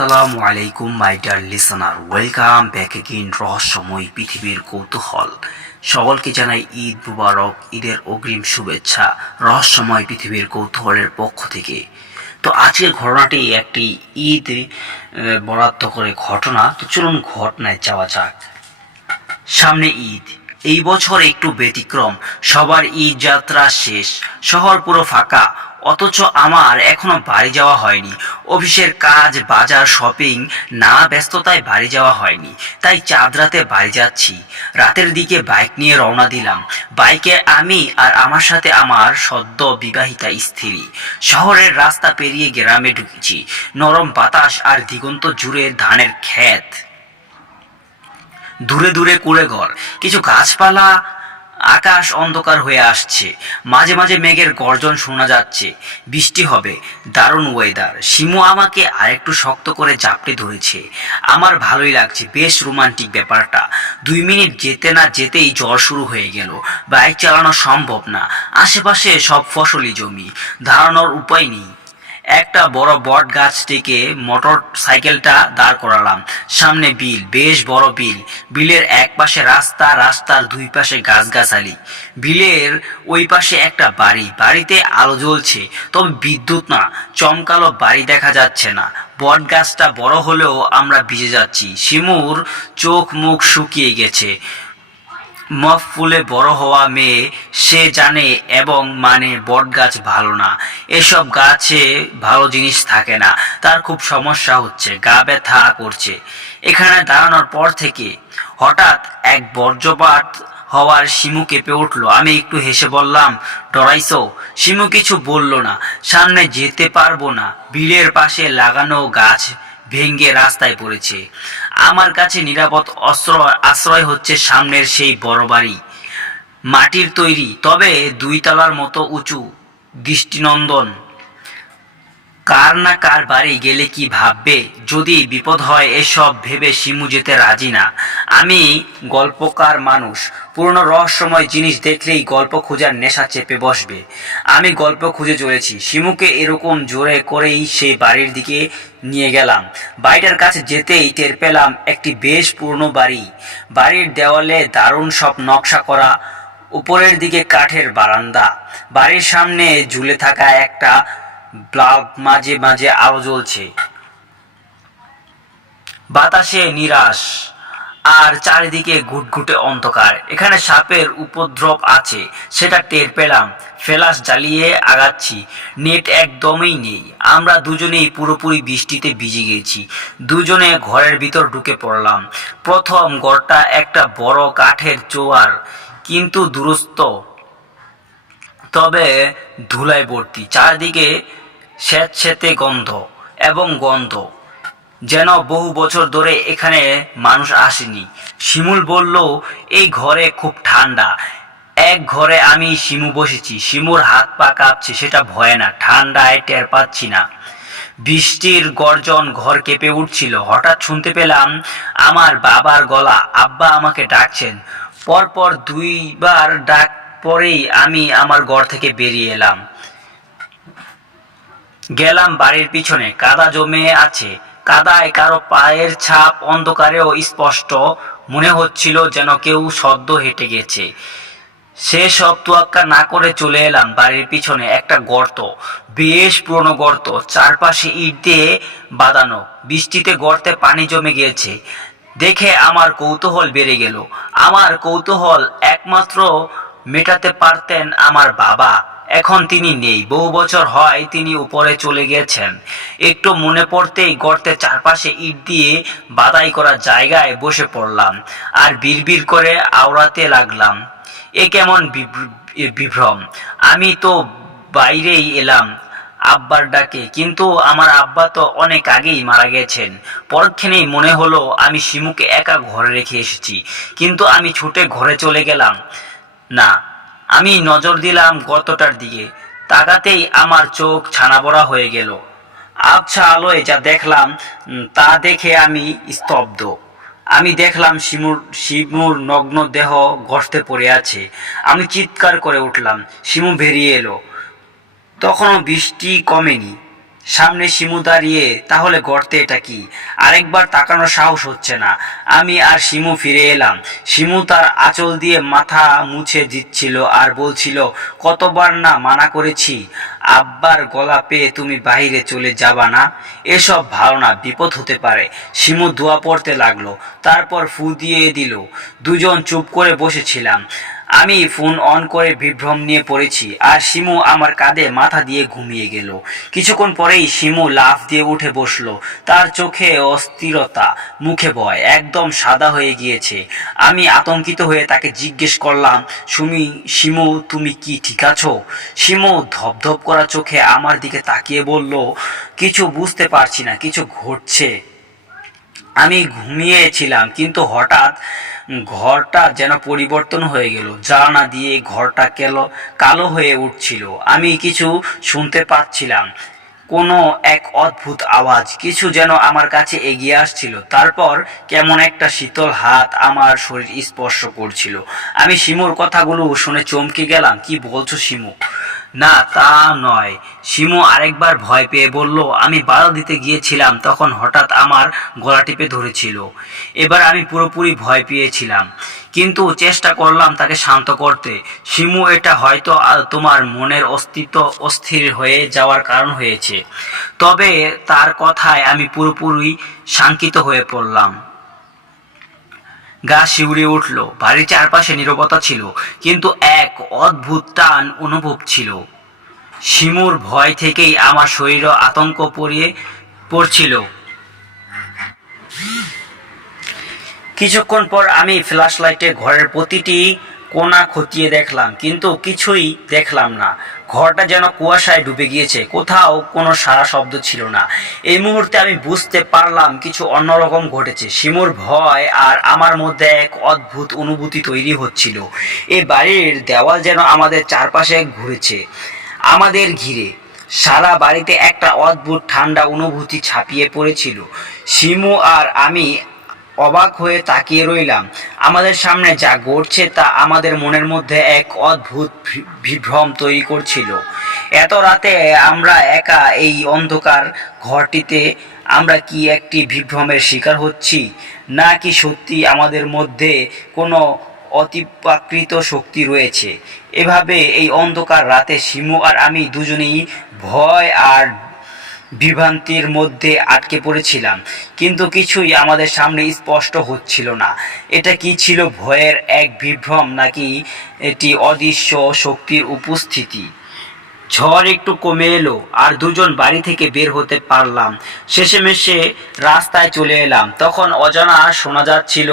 আসসালামু আলাইকুম my dear listener, welcome back again রহস্যময় পৃথিবীর কৌতূহল। সকলকে জানাই ঈদ মুবারক, ঈদের অগ্রিম শুভেচ্ছা রহস্যময় পৃথিবীর কৌতূহলের পক্ষ থেকে। তো আজকের ঘটনাটি একটি ঈদ বরাদ্দ করে ঘটনা। তো চলুন ঘটনায় যাওয়া যাক। সামনে ঈদ, এই বছর একটু ব্যতিক্রম। সবার ঈদ যাত্রা শেষ, শহর পুরো ফাঁকা, অথচ আমার এখনো বাড়ি যাওয়া হয়নি। অফিসের কাজ, বাজার, শপিং, নানা ব্যস্ততায় বাড়ি যাওয়া হয়নি। তাই চাঁদ রাতে বাড়ি যাচ্ছি। রাতের দিকে বাইক নিয়ে রওনা দিলাম। বাইকে আমি আর আমার সাথে আমার সদ্য বিবাহিতা স্ত্রী। শহরের রাস্তা পেরিয়ে গ্রামে ঢুকেছি। নরম বাতাস আর দিগন্ত জুড়ে ধানের ক্ষেত, দূরে দূরে কুঁড়েঘর, কিছু গাছপালা। আকাশ অন্ধকার হয়ে আসছে, মাঝে মাঝে মেঘের গর্জন শোনা যাচ্ছে। বৃষ্টি হবে। দারুণ ওয়েদার। শিমু আমাকে আরেকটু শক্ত করে জাপটে ধরেছে। আমার ভালোই লাগছে, বেশ রোমান্টিক ব্যাপারটা। 2 মিনিট যেতে না যেতেই ঝড় শুরু হয়ে গেল। বাইক চালানো সম্ভব না। আশেপাশে সব ফসলি জমি, দাঁড়ানোর উপায় নেই। একটা বড় বট গাছ থেকে মোটর সাইকেলটা দাঁড় করালাম। সামনে বিল, বেশ বড় বিল। বিলের এক পাশে রাস্তা, রাস্তার দুই পাশে গাছগাছালি। বিলের ওই পাশে একটা বাড়ি, বাড়িতে আলো জ্বলছে, তবে বিদ্যুৎ না। চমকালো বাড়ি দেখা যাচ্ছে না। বট গাছটা বড় হলেও আমরা ভিজে যাচ্ছি। শিমুর চোখ মুখ শুকিয়ে গেছে। মফ ফুলে বড় হওয়া মেয়ে, সে জানে এবং মানে বটগাছ ভালো না। এসব গাছে ভালো জিনিস থাকে না। তার খুব সমস্যা হচ্ছে, গা ব্যথা করছে এখানে দাঁড়ানোর পর থেকে। হঠাৎ এক বজ্রপাত হওয়ার শিমু কেঁপে উঠল। আমি একটু হেসে বললাম, ডরাইছো? শিমু কিছু বলল না। সামনে যেতে পারবো না। বিলের পাশে লাগানো গাছ ভেঙ্গে রাস্তায় পড়েছে। আমার কাছে নিরাপদ আশ্রয় হচ্ছে সামনের সেই বড় বাড়ি, মাটির তৈরি, তবে 2 তলার মতো উঁচু, দৃষ্টিনন্দন। কার না কার বাড়ি গেলে কি ভাববে, যদি বিপদ হয়, এসব ভেবে শিমু যেতে রাজি না। আমি গল্পকার মানুষ, পুরনো রহস্যময় জিনিস দেখলেই গল্প খোঁজার নেশা চেপে বসবে। আমি গল্প খুঁজে চলেছি। শিমুকে এরকম জোরে করেই সেই বাড়ির দিকে নিয়ে গেলাম। বাড়িটার কাছে যেতেই টের পেলাম একটি বেশ পুরনো বাড়ি। বাড়ির দেওয়ালে দারুণ সব নকশা করা, উপরের দিকে কাঠের বারান্দা। বাড়ির সামনে ঝুলে থাকা একটা বাল্ব মাঝে মাঝে আলো জ্বলছে। বাতাসে নিরাশ, আর চারিদিকে ঘুটঘুটে অন্ধকার। এখানে সাপের উপদ্রব আছে, সেটা টের পেলাম। ফ্ল্যাশ জ্বালিয়ে আগাচ্ছি। নেট একদমই নেই। আমরা দুজনেই পুরোপুরি বৃষ্টিতে ভিজে গেছি। দুজনে ঘরের ভিতর ঢুকে পড়লাম। প্রথম ঘরটা একটা বড় কাঠের চোয়ার, কিন্তু দুরস্ত, তবে ধুলায় ভর্তি। চারদিকে স্যাঁতসেঁতে গন্ধ এবং গন্ধ, যেন বহু বছর ধরে এখানে মানুষ আসেনি। শিমুল বলল, এই ঘরে খুব ঠান্ডা। এক ঘরে আমি শিমু বসেছি। শিমুর হাত পা কাঁপছে, সেটা ভয় না, ঠান্ডায় টের পাচ্ছি না। বৃষ্টির গর্জন, ঘর কেঁপে উঠছিল। হঠাৎ শুনতে পেলাম আমার বাবার গলা। আব্বা আমাকে ডাকছেন। পরপর 2বার ডাক পরেই আমি আমার ঘর থেকে বেরিয়ে গেলাম বাড়ির পিছনে। কাদা জমে আছে, কাদায় কারো পায়ের ছাপ অন্ধকারেও স্পষ্ট মনে হচ্ছিল, যেন কেউ সদ্য হেঁটে গেছে। সেসব তোয়াক্কা না করে চলে এলাম বাড়ির পিছনে একটা গর্ত, বেশ পুরনো গর্ত, চারপাশে ইট দিয়ে বাঁধানো। বৃষ্টিতে গর্তে পানি জমে গিয়েছে দেখে আমার কৌতূহল বেড়ে গেল। আমার কৌতূহল একমাত্র মেটাতে পারতেন আমার বাবা। এখন তিনি নেই, বহু বছর হয় তিনি উপরে চলে গেছেন। একটু মনে পড়তেই গর্তের চারপাশে ইট দিয়ে বাধাই করা জায়গায় বসে পড়লাম আর বিড়বিড় করে আওড়াতে লাগলাম, এ কেমন বিভ্রম। আমি তো বাইরেই এলাম আব্বার ডাকে, কিন্তু আমার আব্বা তো অনেক আগেই মারা গেছেন। পরক্ষণেই মনে হলো আমি শিমুকে একা ঘরে রেখে এসেছি, কিন্তু আমি ছুটে ঘরে চলে গেলাম না। আমি নজর দিলাম গর্তটার দিকে, তাকাতেই আমার চোখ ছানাবড়া হয়ে গেল। আবছা আলোয় যা দেখলাম তা দেখে আমি স্তব্ধ। আমি দেখলাম শিমুর নগ্ন দেহ গর্তে পড়ে আছে। আমি চিৎকার করে উঠলাম। শিমু বেরিয়ে এলো। তখনও বৃষ্টি কমেনি। সামনে শিমু দাঁড়িয়ে। তাহলে গর্তে এটা কি? আরেকবার তাকানোর সাহস হচ্ছে না। আমি আর শিমু ফিরে এলাম। শিমু তার আঁচল দিয়ে মাথা মুছে দিচ্ছিল আর বলছিল, কতবার না মানা করেছি, আব্বার গলা পেয়ে তুমি বাইরে চলে যাবা না। এসব ভালো না, বিপদ হতে পারে। শিমু দোয়া পড়তে লাগলো, তারপর ফু দিয়ে দিল। দুজন চুপ করে বসেছিলাম। আমি ফোন অন করে বিভ্রম নিয়ে পড়েছি, আর শিমু আমার কাঁধে মাথা দিয়ে ঘুমিয়ে গেল। কিছুক্ষণ পরেই শিমু লাফ দিয়ে উঠে বসলো। তার চোখে অস্থিরতা, মুখে ভয়, একদম সাদা হয়ে গিয়েছে। আমি আতঙ্কিত হয়ে তাকে জিজ্ঞেস করলাম, শিমু, তুমি কি ঠিক আছো? শিমু ধপধপ করা চোখে আমার দিকে তাকিয়ে বলল, কিছু বুঝতে পারছি না, কিছু ঘটছে। আমি ঘুমিয়েছিলাম, কিন্তু হঠাৎ ঘরটা যেন পরিবর্তন হয়ে গেল। জানালা দিয়ে ঘরটা কালো হয়ে উঠছিল। আমি কিছু শুনতে পাচ্ছিলাম, কোনো এক অদ্ভুত আওয়াজ, কিছু যেন আমার কাছে এগিয়ে আসছিল। তারপর কেমন একটা শীতল হাত আমার শরীর স্পর্শ করছিল। আমি শিমুর কথাগুলো শুনে চমকে গেলাম। কি বলছো শিমু? না, তা নয়। শিমু আরেকবার ভয় পেয়ে বলল, আমি বাধা দিতে গিয়েছিলাম, তখন হঠাৎ আমার গলা টিপে ধরেছিল। এবার আমি পুরোপুরি ভয় পেয়েছিলাম, কিন্তু চেষ্টা করলাম তাকে শান্ত করতে। শিমু, এটা হয়তো তোমার মনের অস্তিত্ব অস্থির হয়ে যাওয়ার কারণ হয়েছে। তবে তার কথায় আমি পুরোপুরি শঙ্কিত হয়ে পড়লাম। গা শিউরে উঠল। বাড়ির চারপাশে নীরবতা ছিল, কিন্তু এক অদ্ভুত টান অনুভব ছিল। শিমুর ভয় থেকেই আমার শরীরে আতঙ্ক পড়ছিল। কিছুক্ষণ পর আমি ফ্ল্যাশ লাইটে ঘরের প্রতিটি কোণা খতিয়ে দেখলাম, কিন্তু কিছুই দেখলাম না। ঘরটা যেন কুয়াশায় ডুবে গিয়েছে, কোথাও কোনো সারা শব্দ ছিল না। এই মুহূর্তে আমি বুঝতে পারলাম কিছু অন্যরকম ঘটেছে। শিমুর ভয় আর আমার মধ্যে এক অদ্ভুত অনুভূতি তৈরি হচ্ছিল। এই বাড়ির দেওয়াল যেন আমাদের চারপাশে ঘুরেছে, আমাদের ঘিরে। সারা বাড়িতে একটা অদ্ভুত ঠান্ডা অনুভূতি ছাপিয়ে পড়েছিল। শিমু আর আমি অবাক হয়ে তাকিয়ে রইলাম। আমাদের সামনে যা ঘটছে তা আমাদের মনের মধ্যে এক অদ্ভুত বিভ্রম তৈরি করছিল। এত রাতে আমরা একা এই অন্ধকার ঘরটিতে, আমরা কি একটি বিভ্রমের শিকার হচ্ছি, নাকি সত্যি আমাদের মধ্যে কোনো অতিপ্রাকৃত শক্তি রয়েছে? এভাবে এই অন্ধকার রাতে শিমু আর আমি দুজনেই ভয় আর বিভ্রান্তির মধ্যে আটকে পড়েছিলাম, কিন্তু কিছুই আমাদের সামনে স্পষ্ট হচ্ছিল না। এটা কি ছিল, ভয়ের এক বিভ্রম, নাকি এটি অদৃশ্য শক্তির উপস্থিতি? ঝড় একটু কমে এলো, আর দুজন বাড়ি থেকে বের হতে পারলাম। শেষেমেশে রাস্তায় চলে এলাম। তখন অজানা শোনা যাচ্ছিল,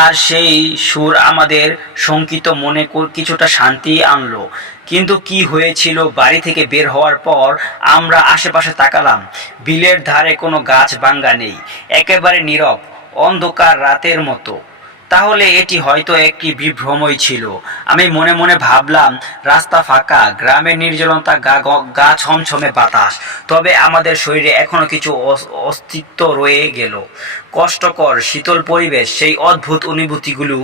আর সেই সুর আমাদের শঙ্কিত মনে কিছুটা শান্তি আনলো। কিন্তু কি হয়েছিল? বাড়ি থেকে বের হওয়ার পর আমরা আশেপাশে তাকালাম। বিলের ধারে কোনো গাছ বাঙ্গা নেই, একেবারে নীরব, অন্ধকার রাতের মতো। তাহলে এটি হয়তো একটি বিভ্রমই ছিল। আমি মনে মনে ভাবলাম, রাস্তা ফাঁকা, গ্রামের নির্জনতা, গা ছমছমে বাতাস, তবে আমাদের শরীরে এখনো কিছু অস্তিত্ব রয়ে গেল। কষ্টকর শীতল পরিবেশ, সেই অদ্ভুত অনুভূতিগুলো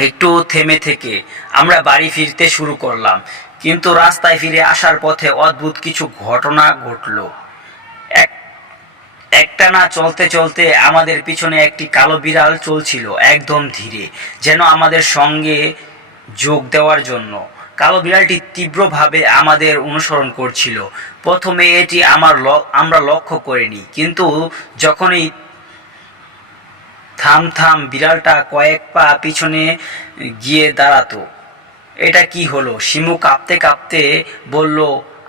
একটু থেমে থেকে আমরা বাড়ি ফিরতে শুরু করলাম। কিন্তু রাস্তায় ফিরে আসার পথে অদ্ভুত কিছু ঘটনা ঘটল। একটানা চলতে চলতে আমাদের পিছনে একটি কালো বিড়াল চলছিল, একদম ধীরে, যেন আমাদের সঙ্গে যোগ দেওয়ার জন্য। কালো বিড়ালটি তীব্রভাবে আমাদের অনুসরণ করছিল। প্রথমে এটি আমরা লক্ষ্য করিনি, কিন্তু যখনই থাম বিড়ালটা কয়েক পা পিছনে গিয়ে দাঁড়াতো। এটা কি হলো? শিমু কাঁপতে কাঁপতে বলল,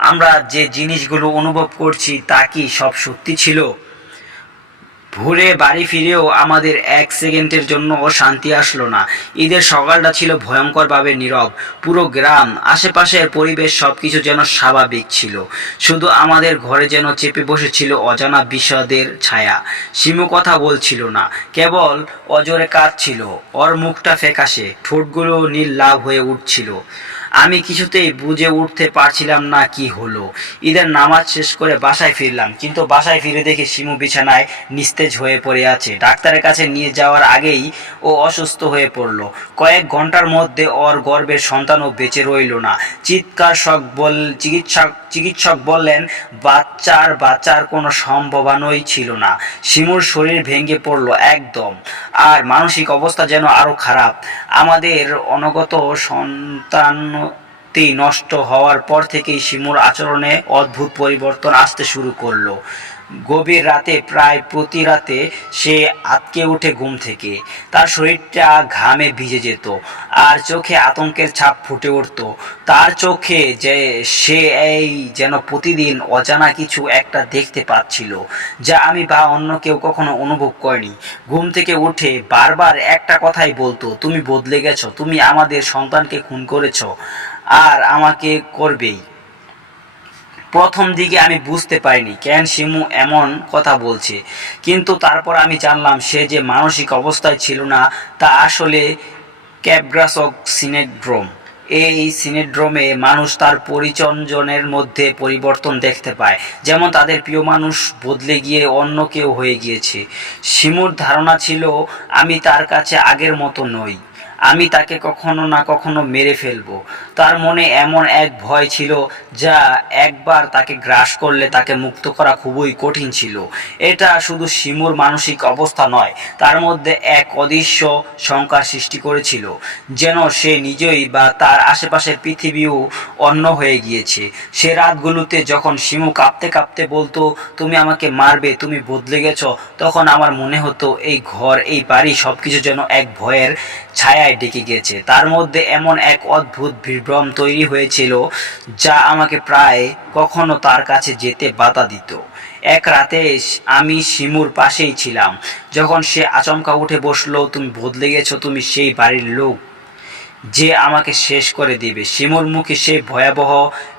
আমরা যে জিনিসগুলো অনুভব করছি তা কি সব সত্যি ছিল? ভোরে বাড়ি ফিরেও আমাদের এক সেকেন্ডের জন্য শান্তি আসলো না। ঈদের সকালটা ছিল ভয়ঙ্করভাবে নীরব। পুরো গ্রাম, আশেপাশের পরিবেশ, সবকিছু যেন স্বাভাবিক ছিল। শুধু আমাদের ঘরে যেন চেপে বসেছিল অজানা বিষাদের ছায়া। শিমু কথা বলছিল না, কেবল অজরে কাঁদছিল। ওর মুখটা ফ্যাকাশে, ঠোঁটগুলো নীল লাভ হয়ে উঠছিল। আমি কিছুতেই বুঝে উঠতে পারছিলাম না কি হলো। ঈদের নামাজ শেষ করে বাসায় ফিরলাম, কিন্তু বাসায় ফিরে দেখি শিমু বিছানায় নিস্তেজ হয়ে পড়ে আছে। ডাক্তারের কাছে নিয়ে যাওয়ার আগেই ও অসুস্থ হয়ে পড়ল। কয়েক ঘন্টার মধ্যে ওর গর্ভের সন্তানও বেঁচে রইল না। চিকিৎসক বললেন বাচ্চার কোনো সম্ভাবনাই ছিল না। শিমুর শরীর ভেঙে পড়ল একদম, আর মানসিক অবস্থা যেন আরো খারাপ। আমাদের অনগত সন্তানটি নষ্ট হওয়ার পর থেকেই শিমুর আচরণে অদ্ভুত পরিবর্তন আসতে শুরু করলো। গভীর রাতে, প্রায় প্রতি রাতে সে আঁতকে ওঠে ঘুম থেকে। তার শরীরটা ঘামে ভিজে যেত, আর চোখে আতঙ্কের ছাপ ফুটে উঠত। তার চোখে যে সে এই যেন প্রতিদিন অজানা কিছু একটা দেখতে পাচ্ছিল, যা আমি বা অন্য কেউ কখনো অনুভব করেনি। ঘুম থেকে উঠে বারবার একটা কথাই বলতো, তুমি বদলে গেছো, তুমি আমাদের সন্তানকে খুন করেছো, আর আমাকে করবেই। প্রথম দিকে আমি বুঝতে পারিনি কেন শিমু এমন কথা বলছে, কিন্তু তারপর আমি জানলাম সে যে মানসিক অবস্থায় ছিল না তা আসলে ক্যাবগ্রাসক সিনেড্রোম। এই সিনেড্রোমে মানুষ তার পরিচর্যনের মধ্যে পরিবর্তন দেখতে পায়, যেমন তাদের প্রিয় মানুষ বদলে গিয়ে অন্য কেউ হয়ে গিয়েছে। শিমুর ধারণা ছিল আমি তার কাছে আগের মতো নই, আমি তাকে কখনো না কখনো মেরে ফেলবো। তার মনে এমন এক ভয় ছিল যা একবার তাকে গ্রাস করলে তাকে মুক্ত করা খুবই কঠিন ছিল। এটা শুধু শিমুর মানসিক অবস্থা নয়, তার মধ্যে এক অদৃশ্য শঙ্কার সৃষ্টি করেছিল, যেন সে নিজেই বা তার আশেপাশের পৃথিবীও অন্য হয়ে গিয়েছে। সে রাতগুলোতে যখন শিমু কাঁপতে কাঁপতে বলতো, তুমি আমাকে মারবে, তুমি বদলে গেছো, তখন আমার মনে হতো এই ঘর, এই বাড়ি, সবকিছু যেন এক ভয়ের ছায়ায় ডেকে গেছে। তার মধ্যে এমন এক অদ্ভুত বিভ্রম তৈরি হয়েছিল যা আমাকে প্রায় কখনো তার কাছে যেতে বাধা দিত। এক রাতে আমি শিমুর পাশেই ছিলাম, যখন সে আচমকা উঠে বসলো, তুমি বদলে গেছো, তুমি সেই বাড়ির লোক যে আমাকে শেষ করে দিবে। শিমুর মুখে সেই ভয়াবহ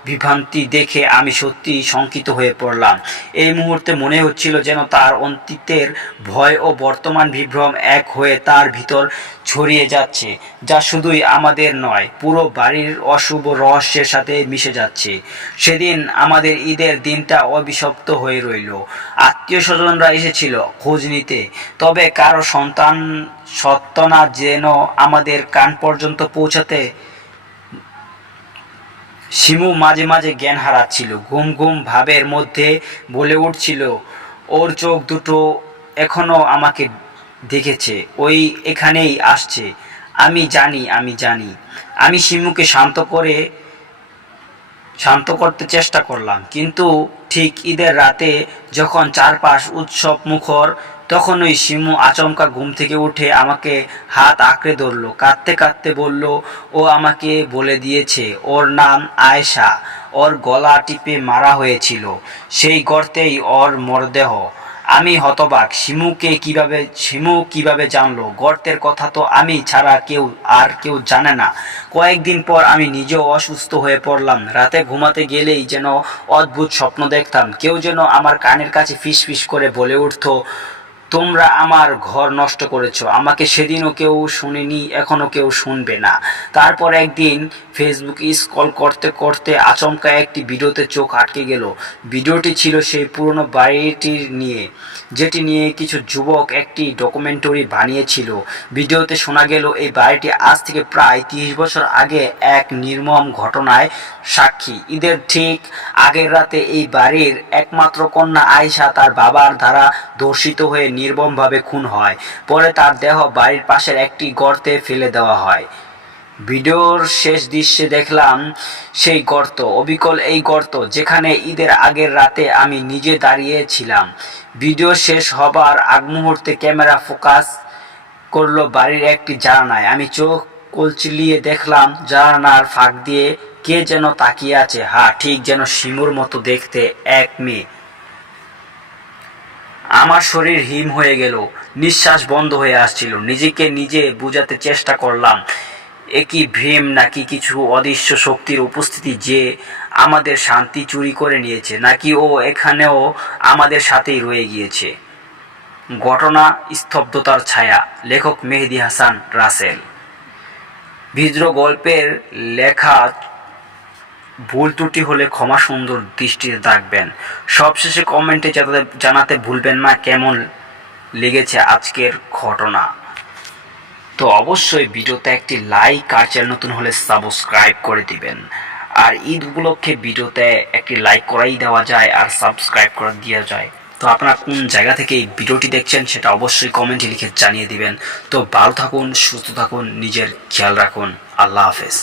বিভ্রান্তি দেখে আমি সত্যিই শঙ্কিত হয়ে পড়লাম। এই মুহূর্তে মনে হচ্ছিল যেন তার অতীতের ভয় ও বর্তমান বিভ্রম এক হয়ে তার ভিতর ছড়িয়ে যাচ্ছে, যা শুধুই আমাদের নয়, পুরো বাড়ির অশুভ রহস্যের সাথে মিশে যাচ্ছে। সেদিন আমাদের ঈদের দিনটা অভিশপ্ত হয়ে রইল। আত্মীয় স্বজনরা এসেছিল খোঁজ নিতে, তবে কারো সন্তান সত্ত্বনা যেন আমাদের কান পর্যন্ত পৌঁছাতে। শিমু মাঝে মাঝে জ্ঞান হারাচ্ছিল, ঘুম ঘুম ভাবের মধ্যে বলে উঠছিল, ওর চোখ দুটো এখনো আমাকে দেখেছে, ওই এখানেই আসছে, আমি জানি, আমি জানি। আমি শিমুকে শান্ত করতে চেষ্টা করলাম, কিন্তু ঠিক ঈদের রাতে যখন চারপাশ উৎসব মুখর, তখনই শিমু আচমকা ঘুম থেকে উঠে আমাকে হাত আঁকড়ে ধরল, কাঁদতে কাঁদতে বলল, ও আমাকে বলে দিয়েছে ওর নাম আয়েশা, ওর গলা টিপে মারা হয়েছিল সেই গর্তেই ওর মরদেহ। আমি হতবাক, শিমু কিভাবে জানলো গর্তের কথা? তো আমি ছাড়া কেউ জানে না। কয়েকদিন পর আমি নিজেও অসুস্থ হয়ে পড়লাম। রাতে ঘুমাতে গেলেই যেন অদ্ভুত স্বপ্ন দেখতাম। কেউ যেন আমার কানের কাছে ফিস ফিস করে বলে উঠতো, তোমরা আমার ঘর নষ্ট করেছো। আমাকে সেদিনও কেউ শুনেনি, এখনো কেউ শুনবে না। তারপর একদিন ফেসবুক স্ক্রল করতে করতে আচমকা একটি ভিডিওতে চোখ আটকে গেল। ভিডিওটি ছিল সেই পুরনো বাড়িটির নিয়ে, যেটি নিয়ে কিছু যুবক একটি ডকুমেন্টারি বানিয়েছিল। ভিডিওতে শোনা গেল এই বাড়িটি আজ থেকে প্রায় 30 বছর আগে এক নির্মম ঘটনায় সাক্ষী। ঈদের ঠিক আগের রাতে এই বাড়ির একমাত্র কন্যা আয়েশা তার বাবার দ্বারা ধর্ষিত হয়ে নির্মমভাবে খুন হয়। পরে তার দেহ বাড়ির পাশের একটি গর্তে ফেলে দেওয়া হয়। ভিডিওর শেষ দৃশ্যে দেখলাম সেই গর্ত, অবিকল এই গর্ত যেখানে ঈদের আগের রাতে আমি নিজে দাঁড়িয়েছিলাম। ভিডিও শেষ হবার আগ মুহূর্তে ক্যামেরা ফোকাস করলো বাড়ির একটি জানালায়। আমি চোখ কলচিলিয়ে দেখলাম জানালার ফাঁক দিয়ে কে যেন তাকিয়ে আছে। হ্যাঁ, ঠিক যেন শিমুর মতো দেখতে এক মেয়ে। আমার শরীর হিম হয়ে গেল, নিঃশ্বাস বন্ধ হয়ে আসছিল। নিজেকে নিজে বোঝাতে চেষ্টা করলাম, এ কি ভ্রম নাকি কিছু অদৃশ্য শক্তির উপস্থিতি যে আমাদের শান্তি চুরি করে নিয়েছে, নাকি ও এখানেও আমাদের সাথেই রয়ে গিয়েছে। ঘটনা স্তব্ধতার ছায়া। লেখক মেহেদী হাসান রাসেল। বিদ্রোহ গল্পের লেখা ভুল ত্রুটি হলে ক্ষমা সুন্দর দৃষ্টিতে দেখবেন। সবশেষে কমেন্টে জানাতে ভুলবেন না কেমন লেগেছে আজকের ঘটনা। তো অবশ্যই ভিডিওতে একটি লাইক আর চ্যানেল নতুন হলে সাবস্ক্রাইব করে দিবেন। আর ঈদ উপলক্ষে ভিডিওতে একটি লাইক করাই দেওয়া যায় আর সাবস্ক্রাইব করে দেওয়া যায়। তো আপনারা কোন জায়গা থেকে এই ভিডিওটি দেখছেন সেটা অবশ্যই কমেন্টে লিখে জানিয়ে দিবেন। তো ভালো থাকুন, সুস্থ থাকুন, নিজের খেয়াল রাখুন। আল্লাহ হাফেজ।